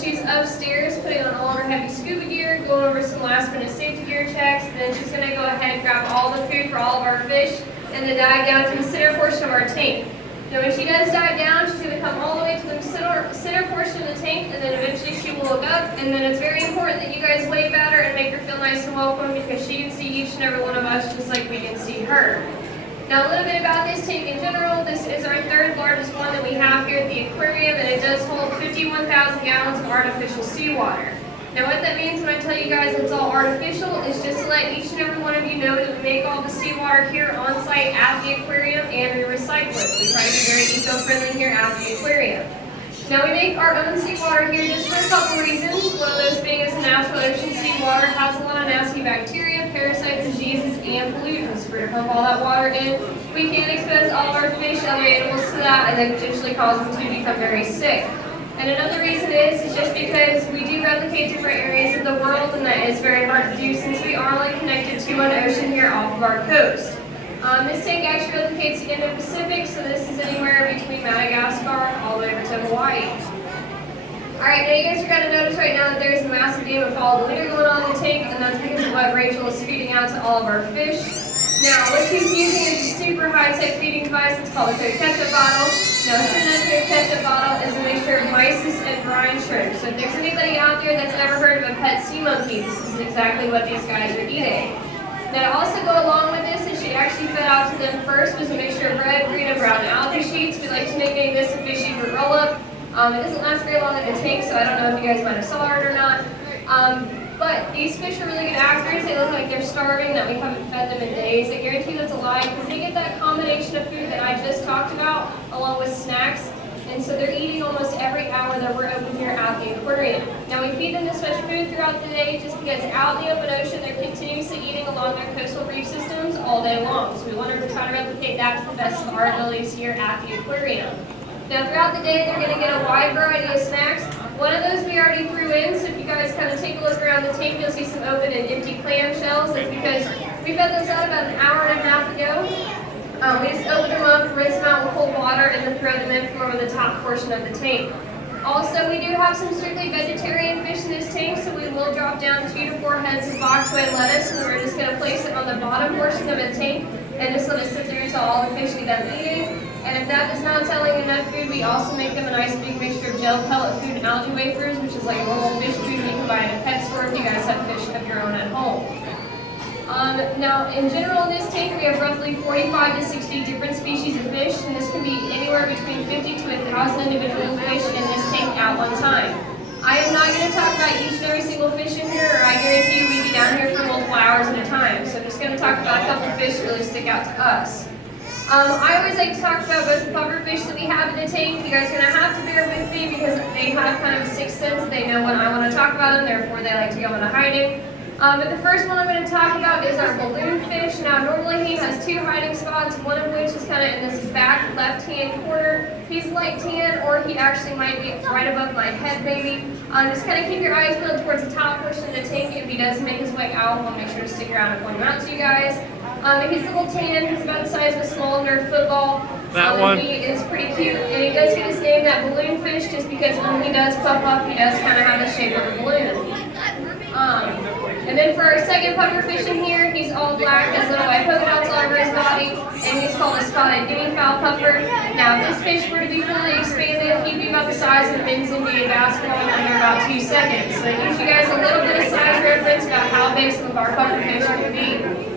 she's upstairs putting on all of her heavy scuba gear, going over some last minute safety gear checks, and then she's going to go ahead and grab all the food for all of our fish and then dive down to the center portion of our tank. Now when she does dive down, she's going to come all the way to the center portion of the tank, and then eventually she will look up, and then it's very important that you guys wave at her and make her feel nice and welcome because she can see each and every one of us just like we can see her. Now a little bit about this tank in general. This is our third largest one that we have here at the aquarium, and it does hold 51,000 gallons of artificial seawater. Now what that means when I tell you guys it's all artificial is just to let each and every one of you know that we make all the seawater here on site at the aquarium and we recycle it. We try to be very eco-friendly here at the aquarium. Now we make our own seawater here just for a couple reasons. One of those being is the natural ocean seawater has a lot of nasty bacteria, parasites, diseases, and pollutants. We're going to pump all that water in. We can expose all of our fish, other animals to that, and then potentially cause them to become very sick. And another reason is just because we do replicate different areas of the world, and that is very hard to do since we are only connected to an ocean here off of our coast. This tank actually replicates the Indo-Pacific, so this is anywhere between Madagascar all the way over to Hawaii. Alright, now you guys are going to notice right now that there's a massive game of follow the leader going on in the tank, and that's because of what Rachel is feeding out to all of our fish. Now, what she's using is a super high-tech feeding device. It's called a clear ketchup bottle. Now, what's in that clear ketchup bottle is a mixture of mysis and brine shrimp. So if there's anybody out there that's ever heard of a pet sea monkey, this is exactly what these guys are eating. Now, to also go along with this, and she actually fed out to them first, was a mixture of red, green, and brown algae sheets. We like to nickname this a fishy for roll-up. It doesn't last very long in the tank, so I don't know if you guys might have saw it or not. But these fish are really good actors. They look like they're starving, that we haven't fed them in days. I guarantee that's a lie because they get that combination of food that I just talked about along with snacks. And so they're eating almost every hour that we're open here at the aquarium. Now we feed them this much food throughout the day just because out in the open ocean they're continuously eating along their coastal reef systems all day long. So we wanted to try to replicate that to the best of our abilities here at the aquarium. Now throughout the day they're going to get a wide variety of snacks. One of those we already threw in, so if you guys kind of take a look around the tank, you'll see some open and empty clam shells. That's because we fed those out about an hour and a half ago. We just open them up, rinse them out with cold water, and then throw them in from over the top portion of the tank. Also, we do have some strictly vegetarian fish in this tank, so we will drop down 2 to 4 heads of bok choy lettuce, and we're just going to place it on the bottom portion of the tank and just let it sit there until all the fish get done eating. And if that is not selling enough food, we also make them a nice big mixture of gel pellet food and algae wafers, which is like a normal fish food you can buy at a pet store if you guys have fish of your own at home. Now, in general, in this tank, we have roughly 45 to 60 different species of fish, and this can be anywhere between 50 to 1,000 individual fish in this tank at one time. I am not going to talk about each and every single fish in here, or I guarantee you we'd be down here for multiple hours at a time. So I'm just going to talk about a couple of fish that really stick out to us. I always like to talk about both the puffer fish that we have in the tank. You guys are going to have to bear with me because they have kind of a sixth sense. They know when I want to talk about them, therefore they like to go into hiding. But the first one I'm going to talk about is our balloon fish. Now normally he has 2 hiding spots, one of which is kind of in this back left-hand corner. He's light tan, or he actually might be right above my head maybe. Just kind of keep your eyes peeled towards the top portion of the tank. If he does make his way out, I'll make sure to stick around and point him out to you guys. He's a little tan, he's about the size of a small Nerf football. That one. He is pretty cute, and he does get his name, that balloon fish, just because when he does puff up, he does kind of have the shape of a balloon. And then for our second puffer fish in here, he's all black, has little white polka dots all over his body, and he's called a spotted guinea fowl puffer. Now, if this fish were to be fully expanded, he'd be about the size of a men's NBA basketball in under about 2 seconds. So it gives you guys a little bit of size reference about how big some of our puffer fish can be.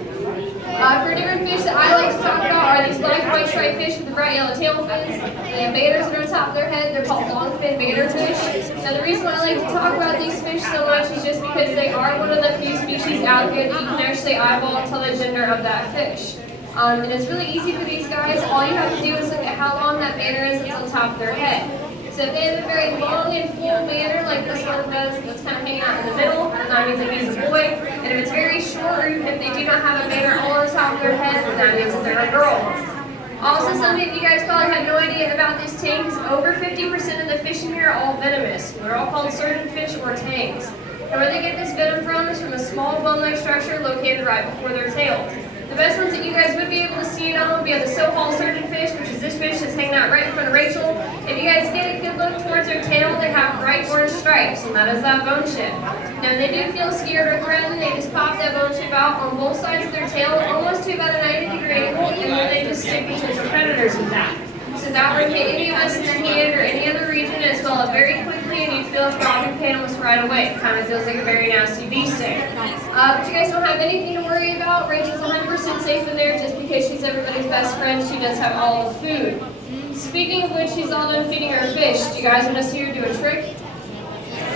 For different fish that I like to talk about are these black and white striped fish with the bright yellow tail fins. They have baiters that are on top of their head. They're called longfin baiter fish. Now the reason why I like to talk about these fish so much is just because they are one of the few species out there that you can actually eyeball and tell the gender of that fish. And it's really easy for these guys. All you have to do is look at how long that baiter is until the top of their head. So if they have a very long and full baiter like this one does, that's kind of hanging out in the middle, that means that he's a boy. And if it's very short, or if they do not have a baiter all on top of their head, that means that they're a girl. Also, something you guys probably have no idea about this tank is over 50% of the fish in here are all venomous. They're all called surgeonfish or tangs. And where they get this venom from is from a small bone-like structure located right before their tail. The best ones that you guys would be able to see it on would be on the so-called surgeonfish, which is this fish that's hanging out right in front of Rachel. If you guys get a good look towards their tail, they have bright orange stripes stripes, and that is that bone chip. Now they do feel scared or threatened, they just pop that bone chip out on both sides of their tail, almost to about a 90-degree angle, and then they just stick potential predators with that. So that would hit any of us in the hand or any other region and swell up very quickly, and you'd feel a throbbing pain almost right away. It kind of feels like a very nasty bee sting. But you guys don't have anything to worry about. Rachel's 100% safe in there just because she's everybody's best friend. She does have all the food. Speaking of which, she's all done feeding her fish. Do you guys want to see her do a trick?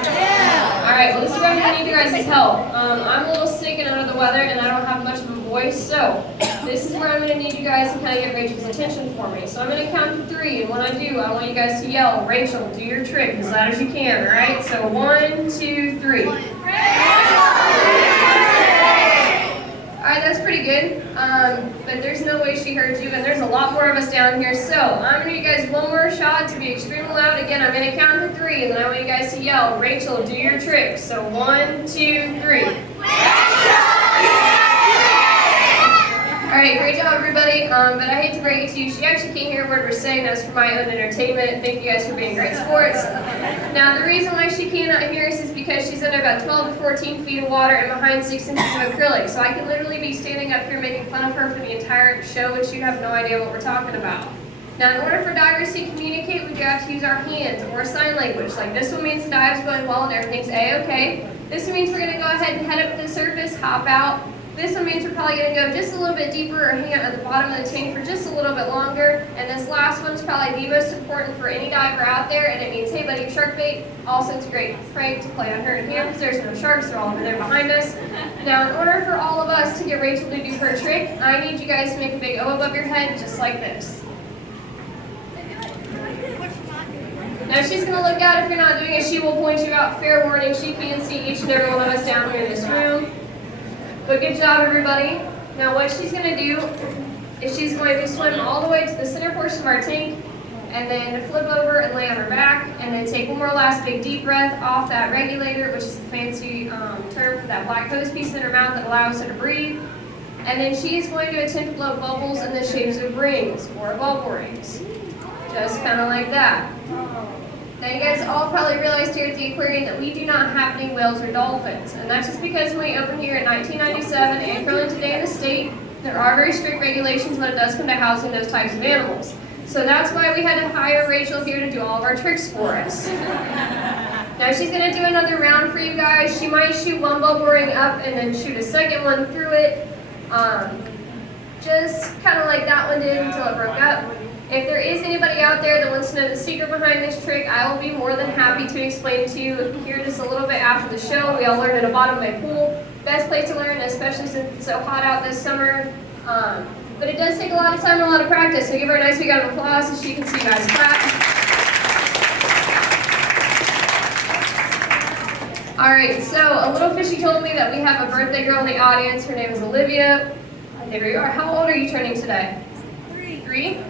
Yeah. Alright, well this is where I'm going to need your guys' help. I'm a little sick and under the weather and I don't have much of a voice, so this is where I'm going to need you guys to kind of get Rachel's attention for me. So I'm going to count to 3, and when I do, I want you guys to yell, Rachel, do your trick as loud as you can, alright? So 1, 2, 3. Alright, that's pretty good, but there's no way she heard you, and there's a lot more of us down here, so I'm going to give you guys one more shot to be extremely loud. Again, I'm going to count to 3, and then I want you guys to yell, Rachel, do your trick. So 1, 2, 3. Alright, great job everybody, but I hate to break it to you, she actually can't hear a word we're saying. That's for my own entertainment. Thank you guys for being great sports. Now the reason why she cannot hear us is because she's under about 12 to 14 feet of water and behind 6 inches of acrylic. So I can literally be standing up here making fun of her for the entire show, and she'd have no idea what we're talking about. Now in order for divers to communicate, we do have to use our hands or sign language. Like this one means the dive's going well and everything's A-okay. This one means we're going to go ahead and head up to the surface, hop out. This one means we're probably going to go just a little bit deeper or hang out at the bottom of the tank for just a little bit longer. And this last one is probably the most important for any diver out there, and it means, hey buddy, shark bait. Also, it's a great prank to play on her and him because there's no sharks, they're all over there behind us. Now, in order for all of us to get Rachel to do her trick, I need you guys to make a big O above your head just like this. Now she's going to look out if you're not doing it. She will point you out. Fair warning, she can see each and every one of us down here in this room. But good job, everybody. Now what she's going to do is she's going to swim all the way to the center portion of our tank and then flip over and lay on her back and then take one more last big deep breath off that regulator, which is the fancy term for that black hose piece in her mouth that allows her to breathe. And then she's going to attempt to blow bubbles in the shapes of rings or bubble rings. Just kind of like that. Now you guys all probably realized here at the aquarium that we do not have any whales or dolphins. And that's just because when we opened here in 1997 and currently today in the state, there are very strict regulations when it does come to housing those types of animals. So that's why we had to hire Rachel here to do all of our tricks for us. Now she's going to do another round for you guys. She might shoot one bubble ring up and then shoot a second one through it. Just kind of like that one did until it broke up. If there is anybody out there that wants to know the secret behind this trick, I will be more than happy to explain it to you here just a little bit after the show. We all learned at the bottom of my pool. Best place to learn, especially since it's so hot out this summer. But it does take a lot of time and a lot of practice, so give her a nice big round of applause so she can see you guys clap. Alright, so a little fishy told me that we have a birthday girl in the audience. Her name is Olivia. There you are. How old are you turning today? 3?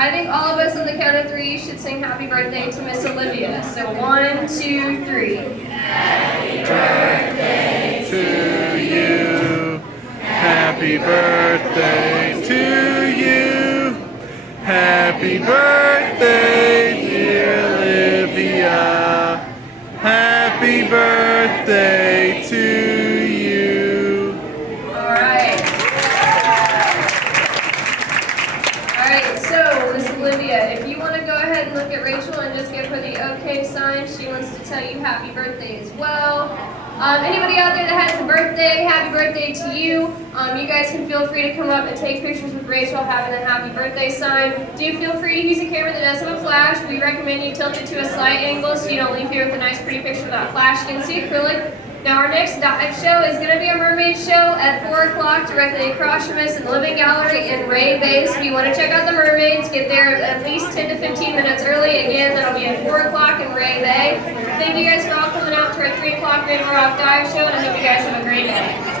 I think all of us on the count of 3 should sing happy birthday to Miss Olivia. So 1, 2, 3. Happy birthday to you. Happy birthday to you. Happy birthday, dear Olivia. Happy birthday to you. All right. So, Miss Olivia, if you want to go ahead and look at Rachel and just give her the okay sign, she wants to tell you happy birthday as well. Anybody out there that has a birthday, happy birthday to you. You guys can feel free to come up and take pictures with Rachel having a happy birthday sign. Do feel free to use a camera that does have a flash. We recommend you tilt it to a slight angle so you don't leave here with a nice pretty picture without flash. You can see acrylic. Now our next dive show is going to be a mermaid show at 4 o'clock directly across from us in the Living Gallery in Ray Bay. So if you want to check out the mermaids, get there at least 10 to 15 minutes early. Again, that'll be at 4 o'clock in Ray Bay. Thank you guys for all coming out to our 3 o'clock Rainbow Rock Dive Show, and I hope you guys have a great day.